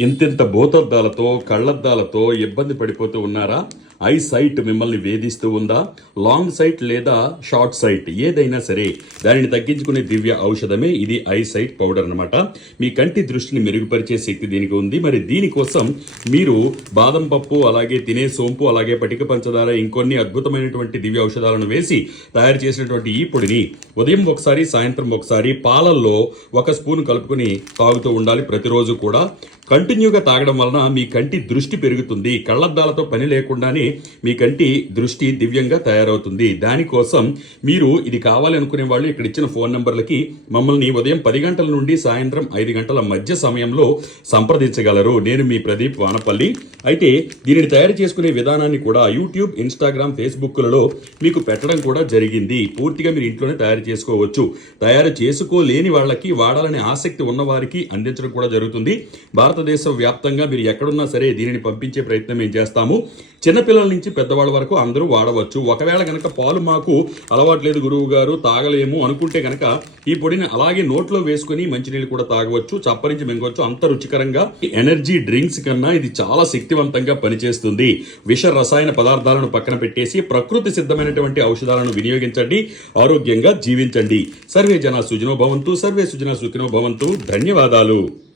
ఇంతింత భూతద్దాలతో కళ్ళద్దాలతో ఇబ్బంది పడిపోతూ ఉన్నారా? ఐ సైట్ మిమ్మల్ని వేధిస్తూ ఉందా? లాంగ్ సైట్ లేదా షార్ట్ సైట్? ఏదైనా సరే దానిని తగ్గించుకునే దివ్య ఔషధమే ఇది ఐ సైట్ పౌడర్ అన్నమాట. మీ కంటి దృష్టిని మెరుగుపరిచే శక్తి దీనికి ఉంది. మరి దీనికోసం మీరు బాదం పప్పు అలాగే తినే సోంపు అలాగే పటిక పంచదార ఇంకొన్ని అద్భుతమైనటువంటి దివ్య ఔషధాలను వేసి తయారు చేసినటువంటి ఈ పొడిని ఉదయం ఒకసారి సాయంత్రం ఒకసారి పాలల్లో ఒక స్పూన్ కలుపుకొని తాగుతూ ఉండాలి. ప్రతిరోజు కూడా కంటిన్యూగా తాగడం వలన మీ కంటి దృష్టి పెరుగుతుంది. కళ్ళద్దాలతో పని లేకుండానే మీ కంటి దృష్టి దివ్యంగా తయారవుతుంది. దానికోసం మీరు ఇది కావాలనుకునే వాళ్ళు ఇక్కడ ఇచ్చిన ఫోన్ నంబర్లకి మమ్మల్ని ఉదయం పది గంటల నుండి సాయంత్రం ఐదు గంటల మధ్య సమయంలో సంప్రదించగలరు. నేను మీ ప్రదీప్ వానపల్లి. అయితే దీనిని తయారు చేసుకునే విధానాన్ని కూడా యూట్యూబ్ ఇన్స్టాగ్రామ్ ఫేస్బుక్లలో మీకు పెట్టడం కూడా జరిగింది. పూర్తిగా మీరు ఇంట్లోనే తయారు చేసుకోవచ్చు. తయారు చేసుకోలేని వాళ్ళకి వాడాలనే ఆసక్తి ఉన్నవారికి అందించడం కూడా జరుగుతుంది. భారతదేశ వ్యాప్తంగా మీరు ఎక్కడున్నా సరే దీనిని పంపించే ప్రయత్నం మేము చేస్తాము? చిన్నపిల్లల నుంచి పెద్దవాళ్ళ వరకు అందరూ వాడవచ్చు. ఒకవేళ కనుక పాలు మాకు అలవాట్లేదు గురువు గారు తాగలేము అనుకుంటే కనుక ఈ పొడిని అలాగే నోట్లో వేసుకుని మంచినీళ్ళు కూడా తాగవచ్చు. చప్పరించి మింగవచ్చు. అంత రుచికరంగా. ఎనర్జీ డ్రింక్స్ కన్నా ఇది చాలా శక్తివంతంగా పనిచేస్తుంది. విష రసాయన పదార్థాలను పక్కన పెట్టేసి ప్రకృతి సిద్ధమైనటువంటి ఔషధాలను వినియోగించండి. ఆరోగ్యంగా జీవించండి. సర్వే జన సుజనో భవంతు. సర్వే సుజన సుఖినో భవంతు. ధన్యవాదాలు.